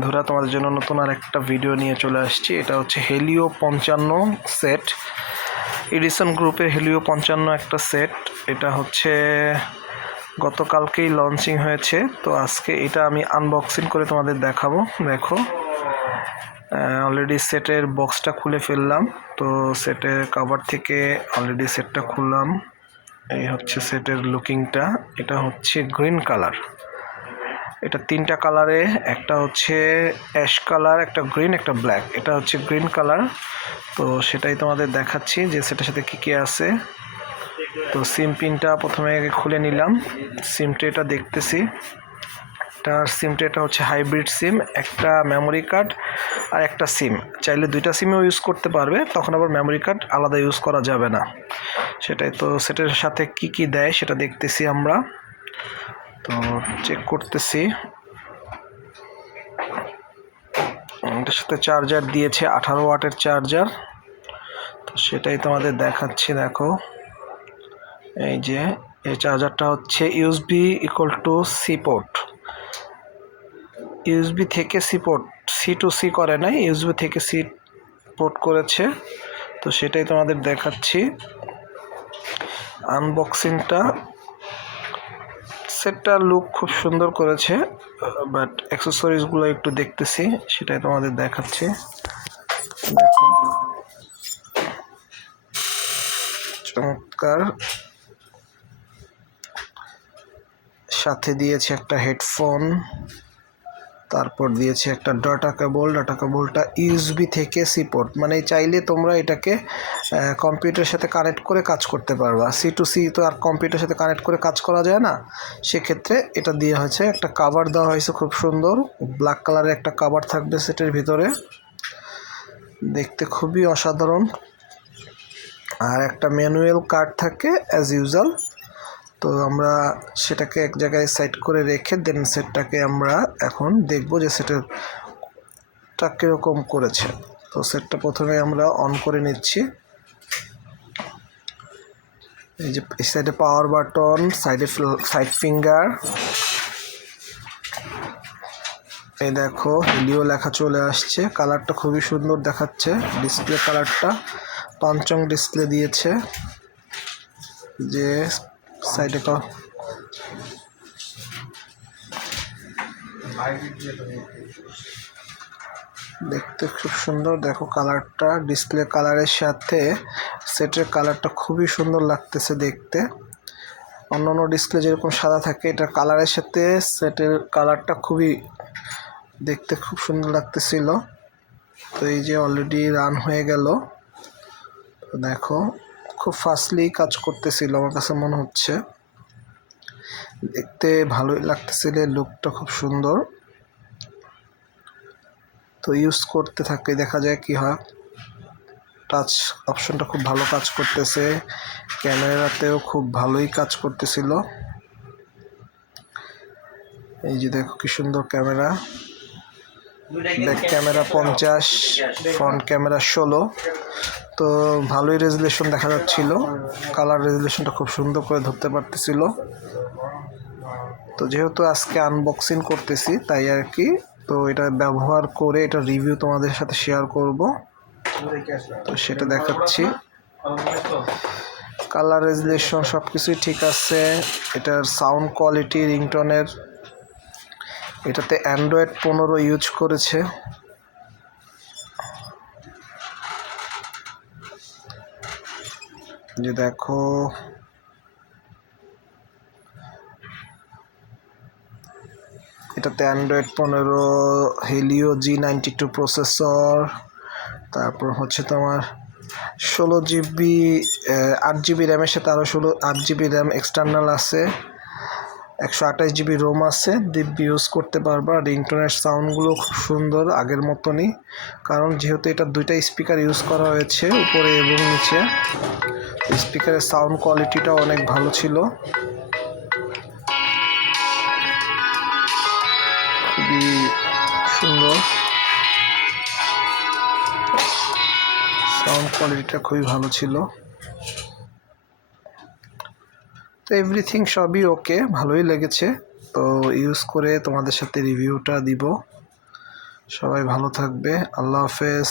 বন্ধুরা, তোমাদের জন্য নতুন আর একটা ভিডিও নিয়ে চলে আসছি। এটা হচ্ছে হেলিও 55 সেট, এডিসন গ্রুপের হেলিও 55 একটা সেট। এটা হচ্ছে গতকালকেই লঞ্চিং হয়েছে, তো আজকে এটা আমি আনবক্সিং করে তোমাদের দেখাবো। দেখো, অলরেডি সেটের বক্সটা খুলে ফেললাম। তো সেটের কভার থেকে অলরেডি সেটটা খুললাম। এই হচ্ছে সেটের লুকিংটা। এটা হচ্ছে গ্রিন কালার। এটা তিনটা কালারে, একটা হচ্ছে অ্যাশ কালার, একটা গ্রিন, একটা ব্ল্যাক। এটা হচ্ছে গ্রিন কালার। তো সেটাই তোমাদের দেখাচ্ছি যে সেটার সাথে কী কী আছে। তো সিম পিনটা প্রথমে খুলে নিলাম। সিম ট্রেটা দেখতেছি। সিম ট্রেটা হচ্ছে হাইব্রিড সিম, একটা মেমোরি কার্ড আর একটা সিম। চাইলে দুইটা সিমও ইউজ করতে পারবে, তখন আবার মেমোরি কার্ড আলাদা ইউজ করা যাবে না। সেটাই তো, সেটের সাথে কি কি দেয় সেটা দেখতেছি আমরা। তো চেক করতেছি। এটার সাথে চার্জার দিয়েছে, 18 ওয়াটের চার্জার। তো সেটাই তোমাদের দেখাচ্ছি। দেখো, এই যে এই চার্জারটা হচ্ছে USB equal to C port. USB থেকে C port, C to C করে নাই, ইউএসবি থেকে সি পোর্ট করেছে। তো সেটাই তোমাদের দেখাচ্ছি। আনবক্সিংটা, সেটটার লুক খুব সুন্দর করেছে, বাট অ্যাক্সেসরিজগুলো একটু দেখতেছি, সেটাই তোমাদের দেখাচ্ছি। দেখো, চমৎকার। সাথে দিয়েছে একটা হেডফোন, তারপর দিয়েছে একটা ডাটা কেবল। ডাটা কেবলটা ইউএসবি থেকে সি পোর্ট, মানে চাইলে তোমরা এটাকে কম্পিউটারের সাথে কানেক্ট করে কাজ করতে পারবা। সি টু সি তো আর কম্পিউটারের সাথে কানেক্ট করে কাজ করা যায় না, সেক্ষেত্রে এটা দেওয়া হয়েছে। একটা কাভার দেওয়া হয়েছে খুব সুন্দর, ব্ল্যাক কালারের একটা কাভার থাকবে সেটের ভিতরে, দেখতে খুবই অসাধারণ। আর একটা ম্যানুয়াল কার্ড থাকে অ্যাজ ইউজুয়াল। তো আমরা সেটাকে এক জায়গায় সাইড করে রেখে দেন সেটটাকে আমরা এখন দেখব যে সেটেরটা কীরকম করেছে। তো সেটটা প্রথমে আমরা অন করে নিচ্ছি। এই যে সাইডে পাওয়ার বাটন, সাইড ফিঙ্গার, এই দেখো হেলিও লেখা চলে আসছে। কালারটা খুবই সুন্দর দেখাচ্ছে, ডিসপ্লে কালারটা পাঞ্চং ডিসপ্লে দিয়েছে। যে সাইডে দেখতে খুব সুন্দর। দেখো কালারটা, ডিসপ্লে কালারের সাথে সেটের কালারটা খুবই সুন্দর লাগতেছে দেখতে। অন্যান্য ডিসপ্লে যেরকম সাদা থাকে, এটা কালারের সাথে সেটের কালারটা খুবই দেখতে খুব সুন্দর লাগতেছিল। তো এই যে অলরেডি রান হয়ে গেল। দেখো খুব ফাস্টলি কাজ করতেছিল, আমার কাছে মনে হচ্ছে। দেখতে ভালোই লাগতেছিল, লুকটা খুব সুন্দর। তো ইউজ করতে থাকলে দেখা যায় কি হয়। টাচ অপশনটা খুব ভালো কাজ করতেছে, ক্যামেরাতেও খুব ভালোই কাজ করতেছিল। এই যে দেখো কি সুন্দর camera, back camera 50, front camera 16। তো ভালোই রেজুলেশন দেখা যাচ্ছিল, কালার রেজুলেশনটা খুব সুন্দর করে ধরতে পারতেছিল। তো যেহেতু আজকে আনবক্সিং করতেছি তাই আর কি, তো এটা ব্যবহার করে এটা রিভিউ তোমাদের সাথে শেয়ার করব। তো সেটা দেখাচ্ছি। কালার রেজুলেশন সব কিছুই ঠিক আছে। এটার সাউন্ড কোয়ালিটি, রিংটনের, এটাতে অ্যান্ড্রয়েড 15 ইউজ করেছে। যে দেখো এটাতে অ্যান্ড্রয়েড 15, হেলিও G92 প্রসেসর, তারপর হচ্ছে তোমার 16 জিবি 8 জিবি র্যামের সাথে আরও 8 জিবি র্যাম এক্সটার্নাল আছে, 128 জিবি রোম আছে, দিব্যি ইউজ করতে পারবা। রিংটোনের সাউন্ডগুলো খুব সুন্দর আগের মতনই, কারণ যেহেতু এটা দুইটা স্পিকার ইউজ করা হয়েছে, উপরে এবং নিচে। স্পিকারের সাউন্ড কোয়ালিটিটাও অনেক ভালো ছিল, খুবই সুন্দর সাউন্ড কোয়ালিটিটা, খুবই ভালো ছিল। তো এভরিথিং সবই ওকে, ভালোই লেগেছে। তো ইউজ করে তোমাদের সাথে রিভিউটা দিব। সবাই ভালো থাকবে। আল্লাহ হাফেজ।